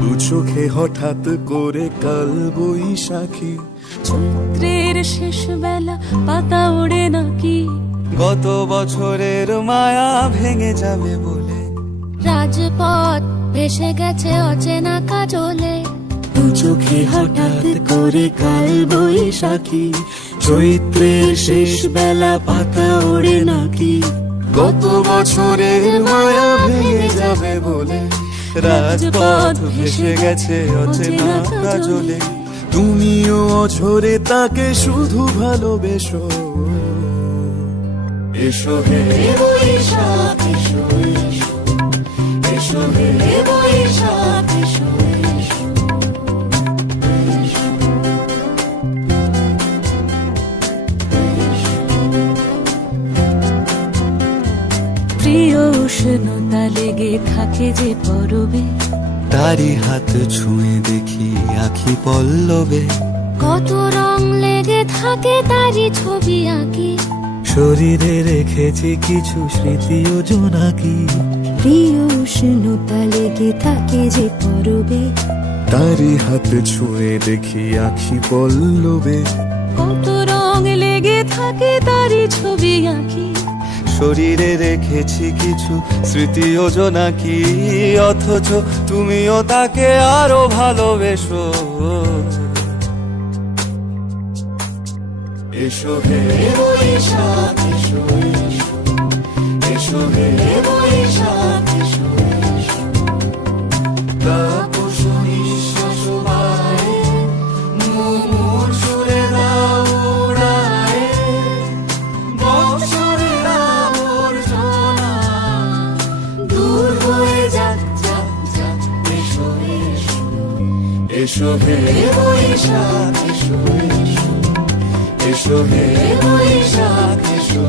দু চোখে হঠাৎ করে কাল বৈশাখী, চৈত্রের শেষ বেলা পাতা ওড়ে নাকি, গত বছরের মায়া ভেঙে যাবে বলে রাজপথ ভেসে গেছে অচেনা কাজলে। দু চোখে হঠাৎ করে কাল বৈশাখী, চৈত্রের শেষ বেলা পাতা ওড়ে নাকি, গত বছরের মায়া ভেঙে যাবে বলে রাজপথ ভেসে গেছে অচেনা কাজলে। তুমিও অঝরে তাকে শুধু ভালোবেসো, এসো হে বৈশাখ এসো এসো, এসো হে বৈশাখ এসো এসো। প্রিয় উষ্ণতা লেগে থাকে যে পরবে, তারি হাত ছুঁয়ে দেখি আখি পল্লবে, কত রং লেগে থাকে তারই ছবি আঁকি, শরীরে রেখেছি কিছু স্মৃতি ও জোনাকি। প্রিয় উষ্ণতা লেগে থাকে যে পরবে, তারি হাত ছুঁয়ে দেখি আখি পল্লবে, কত রং লেগে থাকে তারই ছবি আঁকি, শরীরে রেখেছি কিছু স্মৃতি ও জোনাকি। অথচ তুমিও তাকে আরো ভালোবেসো, এসো হে বৈশাখ এসো এসো, এসো হে বৈশাখ এসো এসো। তাপস নিঃশ্বাস বায়ে, মুমুর সুরে দাও উড়ায়ে, বৎসরের আবর্জনা দূর হয়ে যাক যাক যাক। এসো এসো, এসো হে বৈশাখ এসো এসো, এসো হে বৈশাখ এসো।